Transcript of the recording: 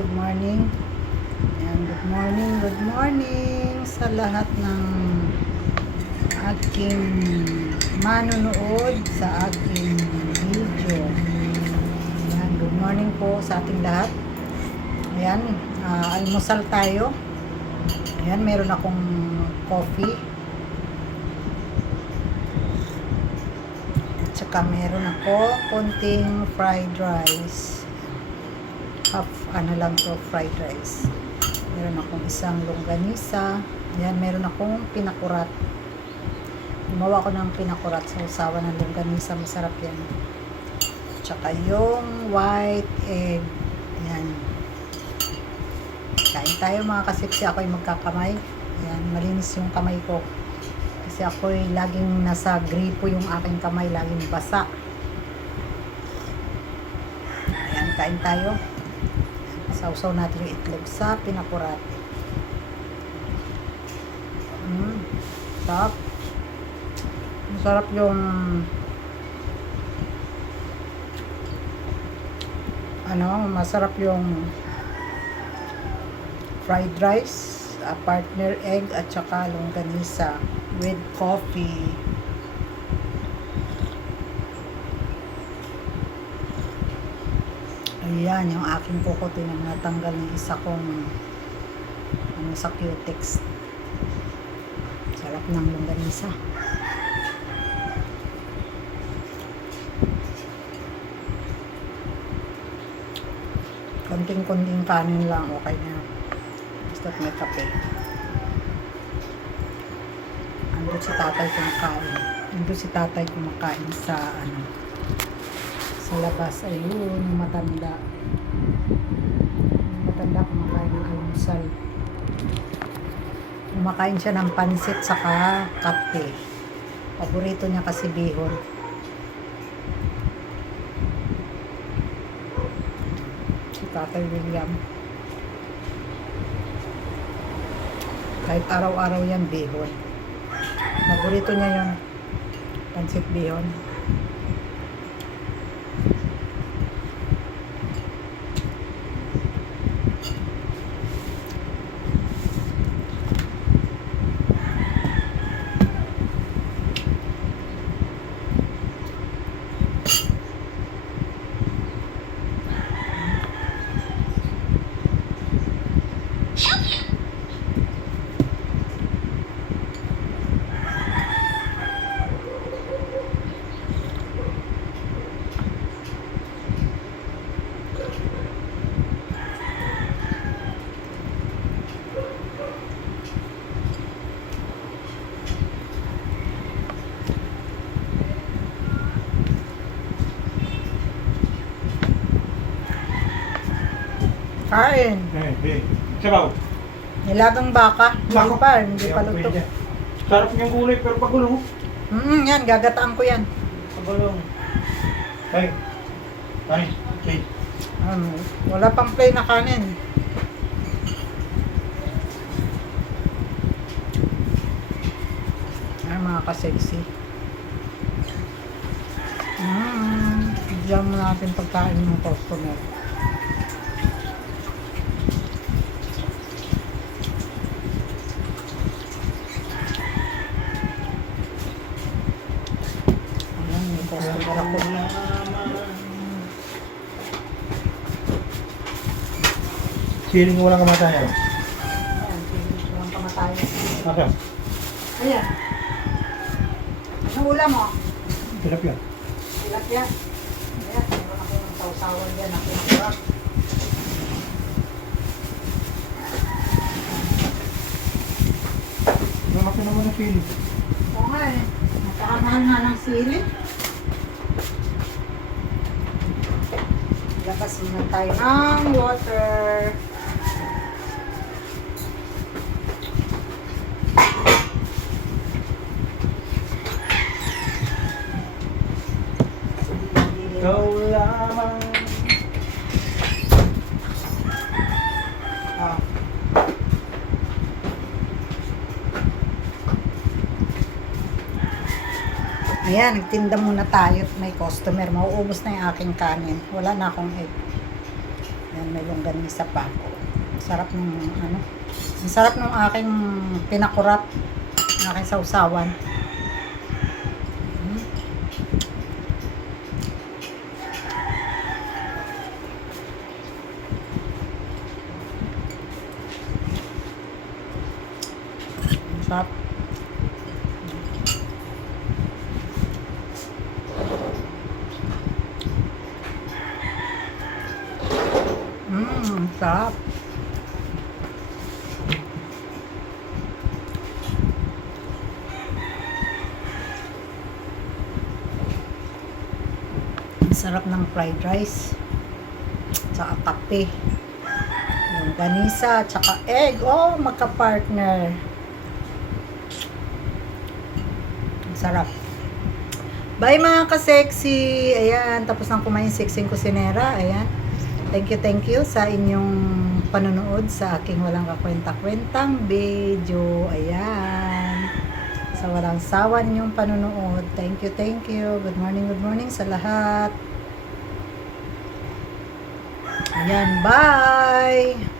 good morning. Ayan, good morning sa lahat ng aking manonood sa aking video. Ayan, good morning po sa ating lahat. Ayan, almusal tayo. Ayan, meron akong coffee. At saka meron ako konting fried rice. Half lang to fried rice. Meron akong isang longganisa. Ayan, meron akong pinakurat. Gumawa ko ng pinakurat sa usawa ng longganisa. Masarap yan. Tsaka yung white egg. Ayan. Kain tayo mga kasiksi. Ako'y magkakamay. Ayan, malinis yung kamay ko. Kasi ako'y laging nasa gripo yung aking kamay. Laging basa. Ayan, kain tayo. Sausaw natin yung itlog sa pinakurat. Sarap. Masarap yung masarap yung fried rice, partner egg at saka longganisa with coffee. Ayan, yung aking kuko tinang natanggal ng isa kong sa cutex. Sarap ng longganisa. Konting-konting kanin lang, okay na. Basta't may kape. Andun si tatay kumakain. Andun si tatay kumakain sa sa labas. Ayun, yung matanda. Yung matanda kumakain ng almusal. Kumakain siya ng pansit saka kape. Paborito niya kasi bihon. Si Tatay William. Kahit araw-araw yan, bihon. Paborito niya yun. Pansit bihon. Kain. Sabaw. Nilagang baka. Hindi Baka. pa. Hindi pa luto. Sarap niyang gulay pero pagulong. Yan. Gagataan ko yan. Pagulong. Hey. Kain. Okay. Wala pang plain na kanin. Ay, mga ka-sexy. Diyan mo natin pagkain ng customer. Ayan, may customer ako. Siling walang kamatayan. Ayan, walang kamatayan. Okay. Ayan. Anong ulam mo? Tilapia. Tilapia. Ayan, meron ako ng sausawan dyan. Ako ng rock. Lalaki naman ng sili. Oo nga eh. Napakamahal nga ng sili. Labas muna tayo ng water. Ikaw lamang. Ayan, nagtinda muna tayo at may customer. Mauubos na yung aking kanin. Wala na akong egg. Ayan, may longganisa pa ako. Ang sarap ng ano. Ang sarap ng aking pinakurat. Ng aking sausawan. Mm. Ang sarap. Sarap. Ang sarap ng fried rice. Tsaka kape. Yung ganisa, tsaka egg. Oh, magka-partner. Ang sarap. Bye mga ka-sexy. Ayan, tapos nang kumain sexy kusinera. Ayan. Thank you sa inyong panonood sa aking walang kakwenta-kwentang video. Ayan. Sa walang sawa ninyong panonood. Thank you. Good morning sa lahat. Ayan, bye!